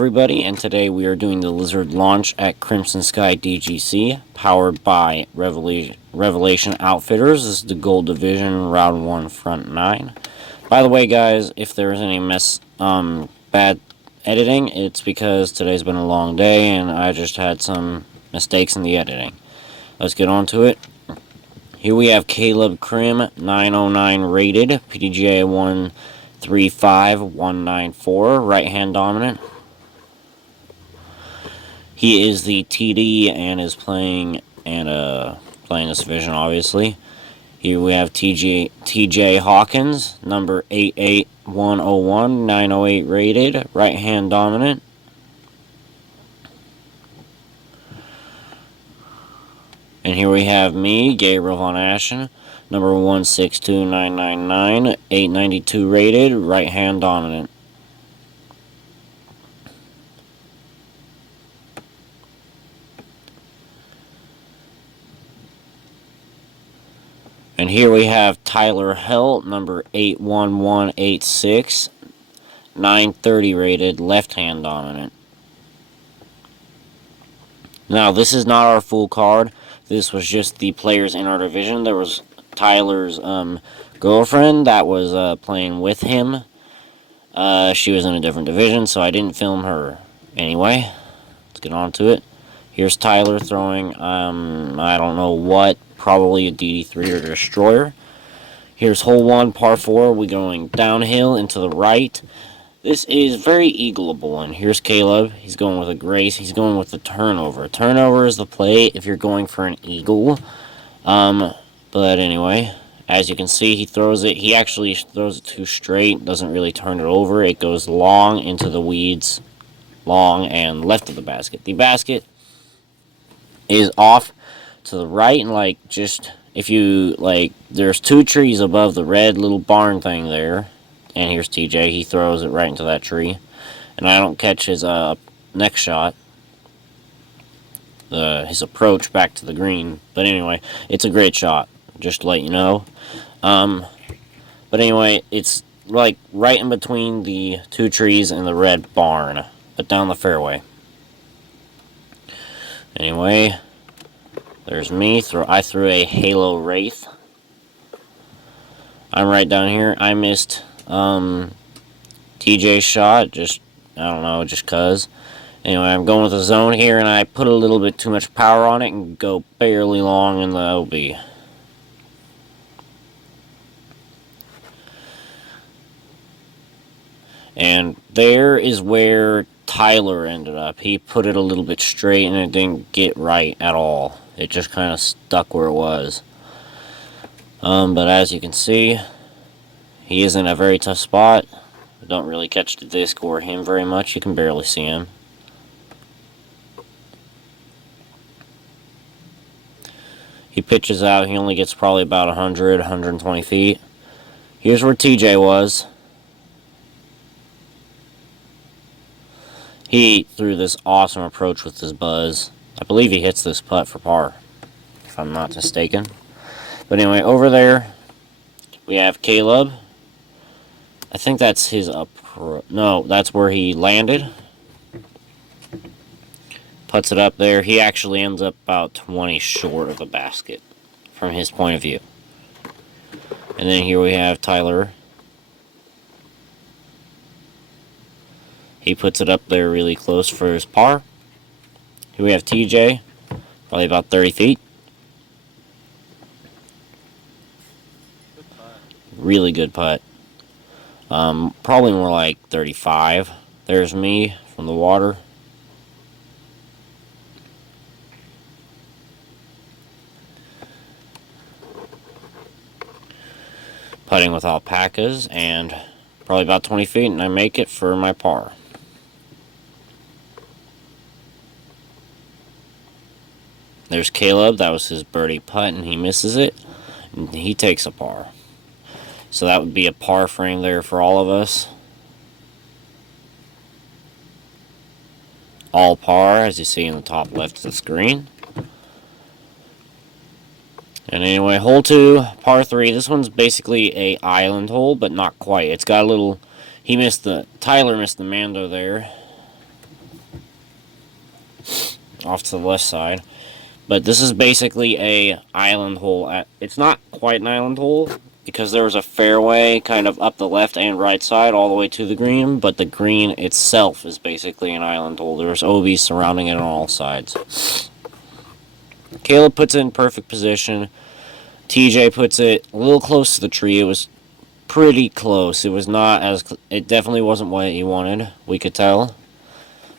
everybody, and today we are doing the Lizard launch at Crimson Sky DGC, powered by Revelation Outfitters. This is the Gold Division, Round 1, Front 9. By the way, guys, if there's any bad editing, it's because today's been a long day, and I just had some mistakes in the editing. Let's get on to it. Here we have C.Crim, 909 rated, PDGA 135194, right-hand dominant. He is the TD and is playing this division, obviously. Here we have T.J.Hawkins, number 88101, 908 rated, right-hand dominant. And here we have me, G.Von Aschen, number 162999, 892 rated, right-hand dominant. And here we have T.Helt, number 81186, 930 rated, left-hand dominant. Now, this is not our full card. This was just the players in our division. There was Tyler's girlfriend that was playing with him. She was in a different division, so I didn't film her. Anyway, let's get on to it. Here's Tyler throwing, I don't know what, probably a DD3 or Destroyer. Here's hole 1, par 4. We're going downhill and to the right. This is very eagleable, and here's Caleb. He's going with a grace. He's going with the turnover. Turnover is the play if you're going for an eagle. But anyway, as you can see, he throws it. He actually throws it too straight. Doesn't really turn it over. It goes long into the weeds, long and left of the basket. The basket is off to the right, and just if you there's 2 trees above the red little barn thing there. And here's TJ. He throws it right into that tree. And I don't catch his next shot. His approach back to the green. But anyway, it's a great shot. Just to let you know. But anyway, it's right in between the 2 trees and the red barn. But down the fairway. Anyway, there's me. I threw a Halo Wraith. I'm right down here. I missed TJ's shot, I don't know, just cuz. Anyway, I'm going with a zone here, and I put a little bit too much power on it and go barely long in the OB. And there is where Tyler ended up. He put it a little bit straight, and it didn't get right at all. It just kind of stuck where it was. But as you can see, he is in a very tough spot. I don't really catch the disc or him very much. You can barely see him. He pitches out. He only gets probably about 100, 120 feet. Here's where TJ was. He threw this awesome approach with his buzz. I believe he hits this putt for par, if I'm not mistaken. But anyway, over there, we have Caleb. I think that's his no, that's where he landed. Puts it up there. He actually ends up about 20 short of the basket from his point of view. And then here we have Tyler. He puts it up there really close for his par. Here we have TJ, probably about 30 feet. Really good putt. Probably more like 35. There's me from the water. Putting with alpacas, and probably about 20 feet, and I make it for my par. There's Caleb. That was his birdie putt, and he misses it, and he takes a par. So that would be a par frame there for all of us. All par, as you see in the top left of the screen. And anyway, hole 2, par 3. This one's basically a island hole, but not quite. It's got a little... Tyler missed the Mando there. off to the left side. But this is basically a island hole. It's not quite an island hole because there was a fairway kind of up the left and right side all the way to the green, but the green itself is basically an island hole. There's OBs surrounding it on all sides. Caleb puts it in perfect position. TJ puts it a little close to the tree. It was pretty close. It was not as... It definitely wasn't what he wanted. We could tell.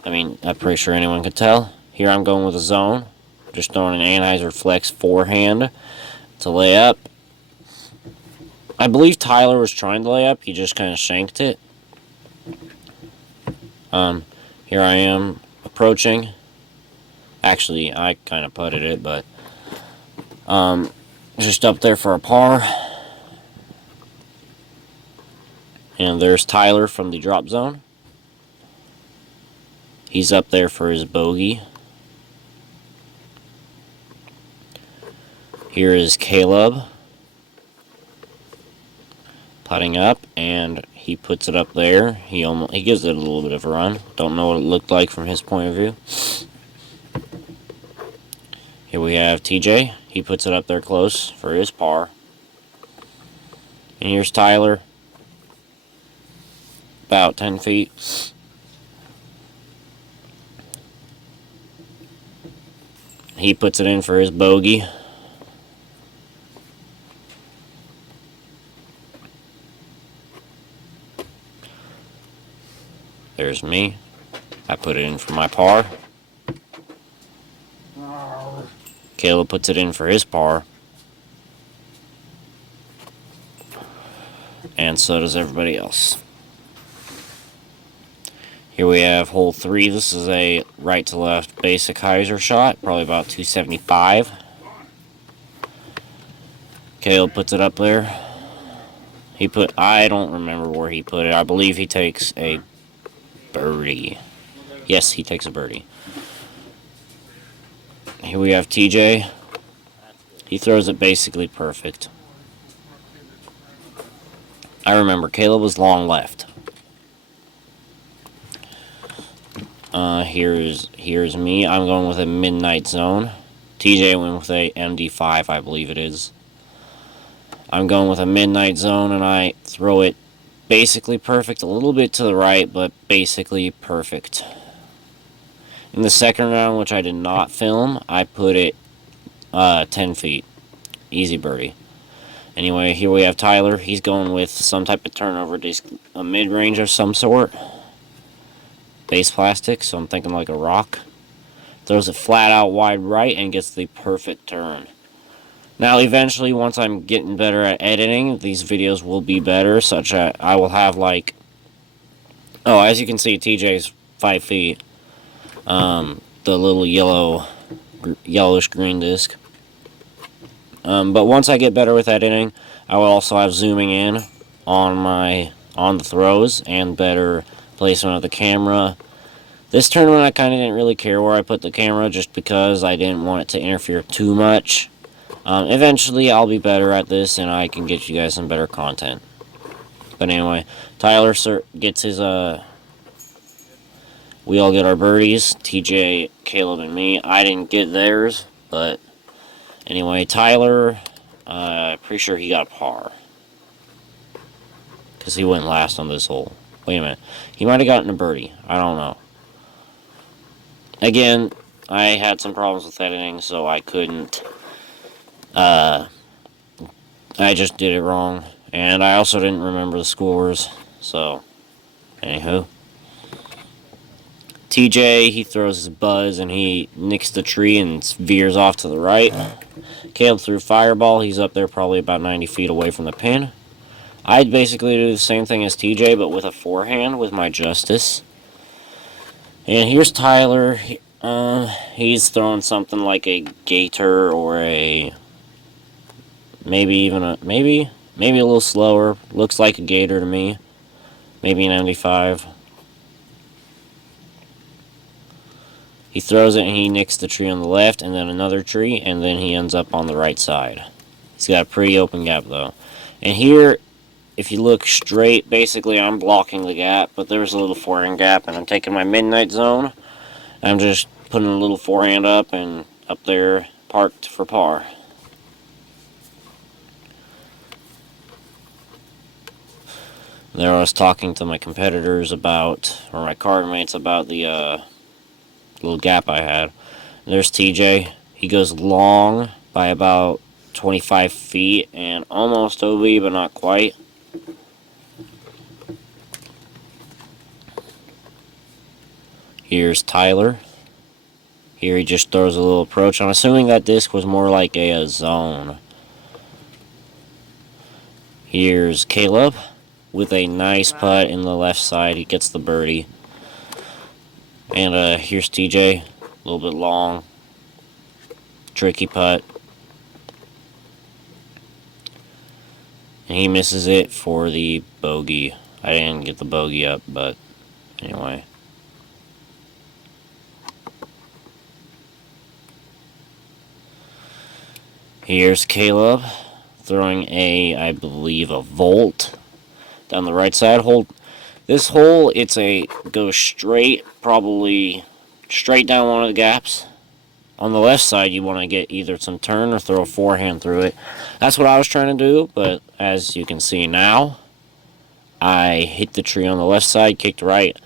I mean, I'm pretty sure anyone could tell. Here I'm going with a zone. Just throwing an Anheuser Flex forehand to lay up. I believe Tyler was trying to lay up. He just kind of shanked it. Here I am approaching. Actually, I kind of putted it, but just up there for a par. And there's Tyler from the drop zone. He's up there for his bogey. Here is Caleb putting up, and he puts it up there. He gives it a little bit of a run. Don't know what it looked like from his point of view. Here we have TJ. He puts it up there close for his par. And here's Tyler. About 10 feet. He puts it in for his bogey. There's me. I put it in for my par. Caleb puts it in for his par. And so does everybody else. Here we have hole 3. This is a right to left basic hyzer shot. Probably about 275. Caleb puts it up there. I don't remember where he put it. I believe he takes a birdie. Yes, he takes a birdie. Here we have TJ. He throws it basically perfect. I remember Caleb was long left. Here's me. I'm going with a midnight zone. TJ went with a MD5, I believe it is. I'm going with a midnight zone, and I throw it basically perfect. A little bit to the right, but basically perfect. In the second round, which I did not film, I put it 10 feet. Easy birdie. Anyway, here we have Tyler. He's going with some type of turnover disc, a mid-range of some sort. Base plastic, so I'm thinking like a rock. Throws it flat out wide right and gets the perfect turn. Now, eventually, once I'm getting better at editing, these videos will be better, such that I will have like... Oh, as you can see, TJ's 5 feet. The little yellowish green disc. But once I get better with editing, I will also have zooming in on the throws and better placement of the camera. This tournament, I kind of didn't really care where I put the camera, just because I didn't want it to interfere too much. Eventually, I'll be better at this, and I can get you guys some better content. But anyway, Tyler gets his, we all get our birdies. TJ, Caleb, and me. I didn't get theirs, but anyway, Tyler, pretty sure he got a par. Because he went last on this hole. Wait a minute. He might have gotten a birdie. I don't know. Again, I had some problems with editing, so I couldn't. I just did it wrong. And I also didn't remember the scores. So, anywho. TJ, he throws his buzz and he nicks the tree and veers off to the right. Caleb threw fireball. He's up there probably about 90 feet away from the pin. I'd basically do the same thing as TJ, but with a forehand with my Justice. And here's Tyler. He's throwing something like a gator or a... maybe a little slower. Looks like a gator to me. Maybe an MD5. He throws it and he nicks the tree on the left, and then another tree, and then he ends up on the right side. He's got a pretty open gap, though. And here, if you look straight, basically I'm blocking the gap, but there's a little forehand gap, and I'm taking my midnight zone. I'm just putting a little forehand up and up there parked for par. There I was talking to my competitors about, or my card mates about the little gap I had. There's TJ. He goes long by about 25 feet and almost OB, but not quite. Here's Tyler. Here he just throws a little approach. I'm assuming that disc was more like a zone. Here's Caleb with a nice putt in the left side. He gets the birdie. And here's TJ. A little bit long. Tricky putt. And he misses it for the bogey. I didn't get the bogey up, but anyway. Here's Caleb throwing I believe, a volt down the right side. This hole, goes straight, probably straight down one of the gaps. On the left side, you want to get either some turn or throw a forehand through it. That's what I was trying to do, but as you can see now, I hit the tree on the left side, kicked right.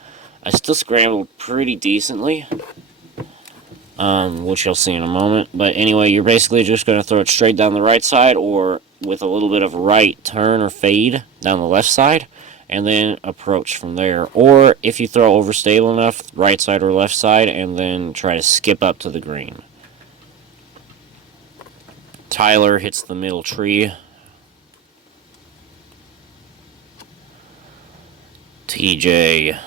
I still scrambled pretty decently, which you'll see in a moment. But anyway, you're basically just going to throw it straight down the right side or with a little bit of right turn or fade down the left side, and then approach from there. Or if you throw overstable enough, right side or left side, and then try to skip up to the green. Tyler hits the middle tree. TJ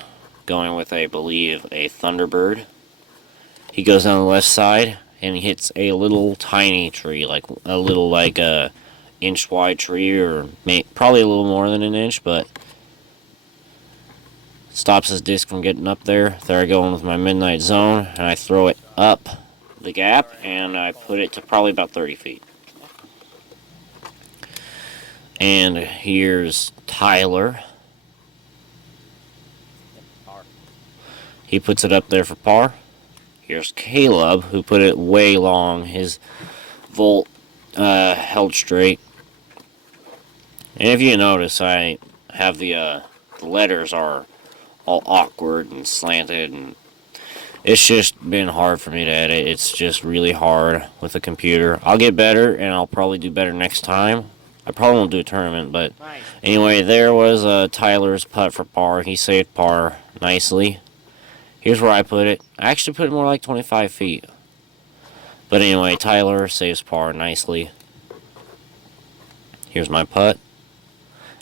going with, I believe, a Thunderbird. He goes down the left side and he hits a little tiny tree, like a little inch wide tree, or probably a little more than an inch, but stops his disc from getting up there. There I go in with my midnight zone, and I throw it up the gap, and I put it to probably about 30 feet. And here's Tyler. He puts it up there for par. Here's Caleb, who put it way long. His volt held straight. And if you notice, I have the letters are all awkward and slanted, and it's just been hard for me to edit. It's just really hard with a computer. I'll get better, and I'll probably do better next time. I probably won't do a tournament, but anyway, there was Tyler's putt for par. He saved par nicely. Here's where I put it. I actually put it more like 25 feet. But anyway, Tyler saves par nicely. Here's my putt.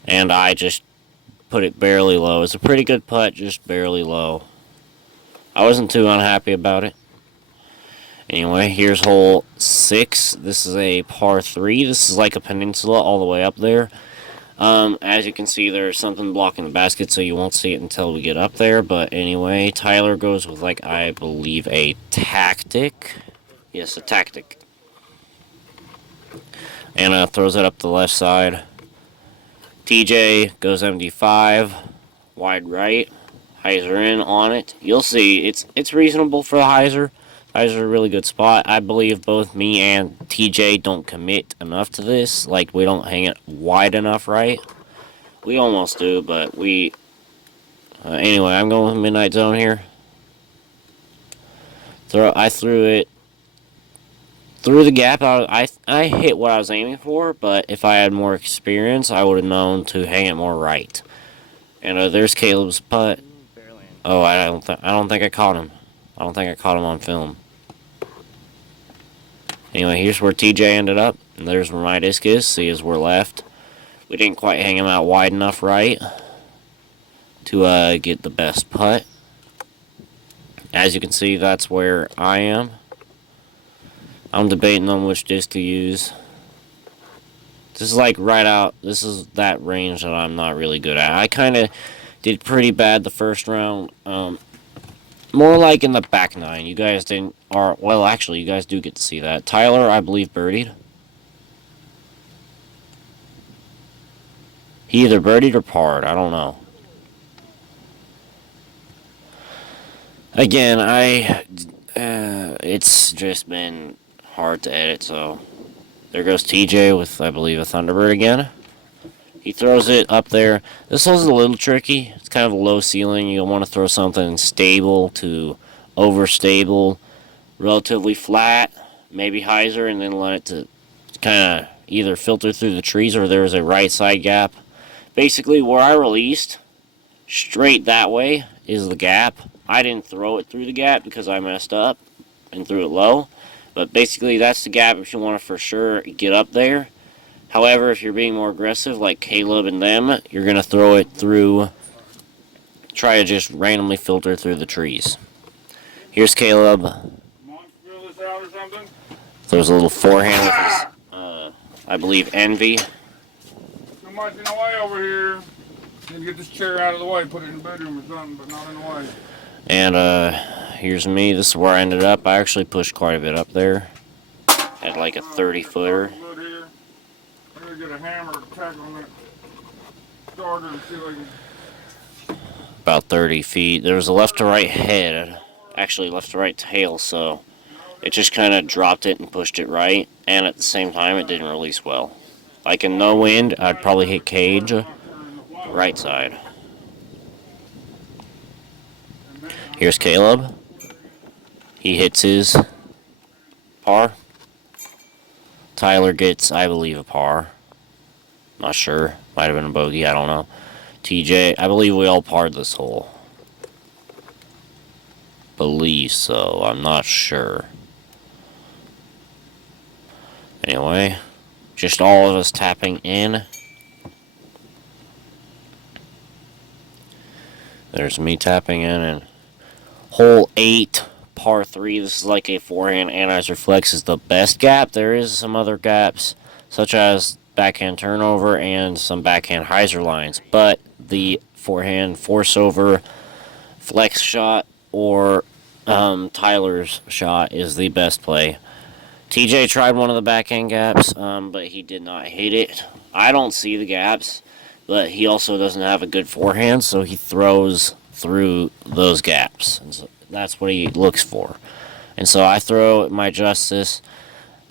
And I just put it barely low. It's a pretty good putt, just barely low. I wasn't too unhappy about it. Anyway, here's hole 6. This is a par 3. This is like a peninsula all the way up there. As you can see, there's something blocking the basket, so you won't see it until we get up there. But anyway, Tyler goes with, I believe, a tactic. Yes, a tactic. And throws it up the left side. TJ goes MD5, wide right. Hyzer in on it. You'll see, it's reasonable for the hyzer. Hyzer's a really good spot. I believe both me and TJ don't commit enough to this. We don't hang it wide enough, right? We almost do, but we... anyway, I'm going with Midnight Zone here. I threw it through the gap. I hit what I was aiming for, but if I had more experience, I would have known to hang it more right. And there's Caleb's putt. Oh, I don't think I caught him. I don't think I caught him on film. Anyway, here's where TJ ended up, and there's where my disc is. See, as we're left. We didn't quite hang him out wide enough right to get the best putt. As you can see, that's where I am. I'm debating on which disc to use. This is right out. This is that range that I'm not really good at. I kind of did pretty bad the first round. More like in the back nine. You guys didn't... well, actually, you guys do get to see that. Tyler, I believe, birdied. He either birdied or parred. I don't know. Again, It's just been hard to edit, so there goes TJ with, I believe, a Thunderbird again. He throws it up there. This one's a little tricky. It's kind of a low ceiling. You'll want to throw something stable to overstable, relatively flat, maybe hyzer, and then let it to kind of either filter through the trees or there's a right side gap. Basically, where I released, straight that way is the gap. I didn't throw it through the gap because I messed up and threw it low. But basically, that's the gap if you want to for sure get up there. However, if you're being more aggressive, like Caleb and them, you're going to throw it through, try to just randomly filter through the trees. Here's Caleb. Throws a little forehand with his, I believe, Envy. Too much in the way over here. Need to get this chair out of the way, put it in the bedroom or something, but not in the way. And here's me. This is where I ended up. I actually pushed quite a bit up there. Had like a 30-footer. I'm gonna get a hammer to tack on that starter and see if I can. About 30 feet. There was a left to right head. Actually, left to right tail, so it just kind of dropped it and pushed it right. And at the same time, it didn't release well. Like in no wind, I'd probably hit cage right side. Here's Caleb. He hits his par. Tyler gets, I believe, a par. Not sure. Might have been a bogey. I don't know. TJ, I believe we all parred this hole. Believe so. I'm not sure. Anyway, just all of us tapping in. There's me tapping in, and hole 8, par 3. This is like a forehand anhyzer flex is the best gap. There is some other gaps, such as backhand turnover and some backhand hyzer lines, but the forehand force over flex shot or Tyler's shot is the best play. TJ tried one of the backhand gaps, but he did not hit it. I don't see the gaps, but he also doesn't have a good forehand, so he throws through those gaps. And so that's what he looks for. And so I throw my Justice.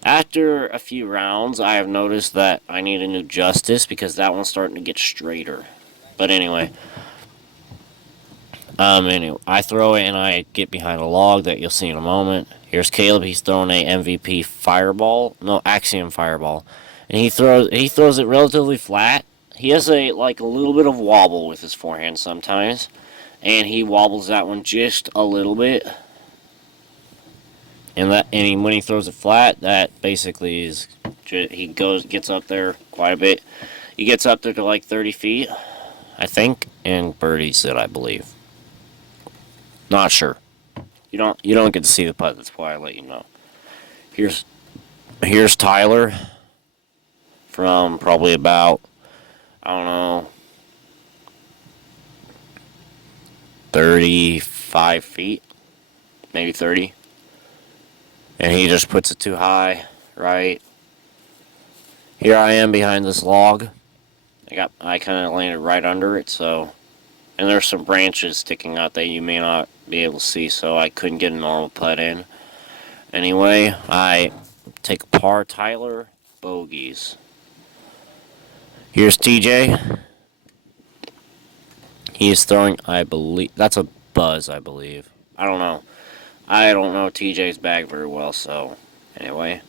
After a few rounds, I have noticed that I need a new Justice because that one's starting to get straighter. But anyway, I throw it and I get behind a log that you'll see in a moment. Here's Caleb. He's throwing a MVP fireball, no Axiom fireball, and he throws it relatively flat. He has a little bit of wobble with his forehand sometimes, and he wobbles that one just a little bit. And when he throws it flat, that basically is gets up there quite a bit. He gets up there to like 30 feet, I think, and birdies it, I believe. Not sure. You don't get to see the putt. That's why I let you know. Here's Tyler from probably about, I don't know, 35 feet, maybe 30. And he just puts it too high, right? Here I am behind this log. I kind of landed right under it, so, and there's some branches sticking out that you may not be able to see, so I couldn't get a normal putt in. Anyway, I take a par. Tyler bogeys. Here's TJ. He is throwing, I believe, that's a buzz, I believe. I don't know. I don't know TJ's bag very well, so anyway.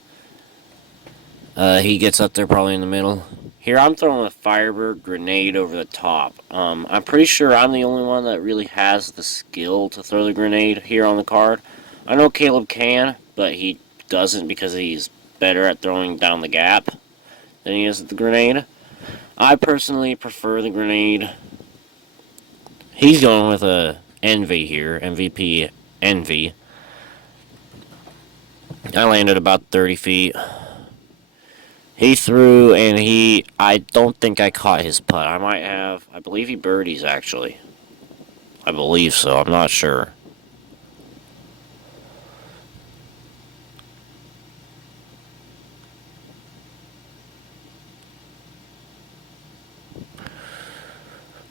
He gets up there probably in the middle. Here I'm throwing a Firebird grenade over the top. I'm pretty sure I'm the only one that really has the skill to throw the grenade here on the card. I know Caleb can, but he doesn't because he's better at throwing down the gap than he is at the grenade. I personally prefer the grenade. He's going with a Envy here, MVP Envy. I landed about 30 feet. He threw, and I don't think I caught his putt. I believe he birdies, actually. I believe so, I'm not sure.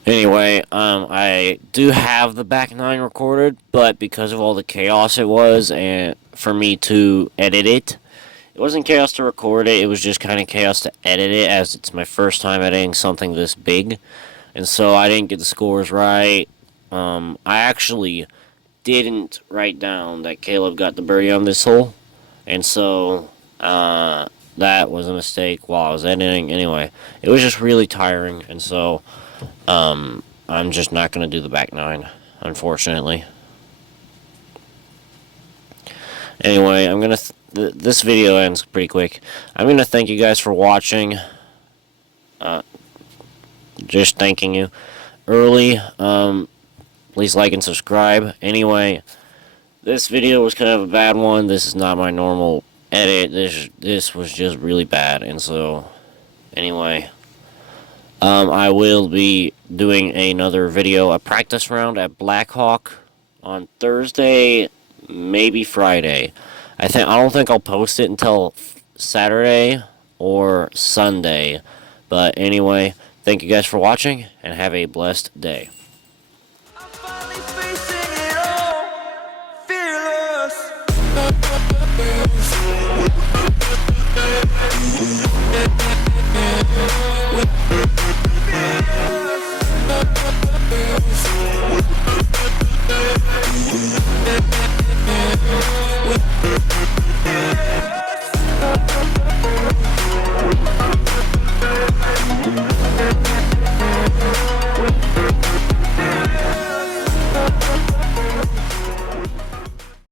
Anyway, I do have the back 9 recorded, but because of all the chaos it was, and for me to edit it, it wasn't chaos to record it, it was just kind of chaos to edit it, as it's my first time editing something this big, and so I didn't get the scores right. I actually didn't write down that Caleb got the birdie on this hole, and so, that was a mistake while I was editing. Anyway, it was just really tiring, and so, I'm just not going to do the back 9, unfortunately. Anyway, I'm going to... this video ends pretty quick. I'm going to thank you guys for watching. Just thanking you early. Please like and subscribe. Anyway, this video was kind of a bad one. This is not my normal edit. This was just really bad. And so, anyway, I will be doing another video, a practice round at Blackhawk on Thursday, maybe Friday. I don't think I'll post it until Saturday or Sunday. But anyway, thank you guys for watching, and have a blessed day. I'm finally facing it all, fearless.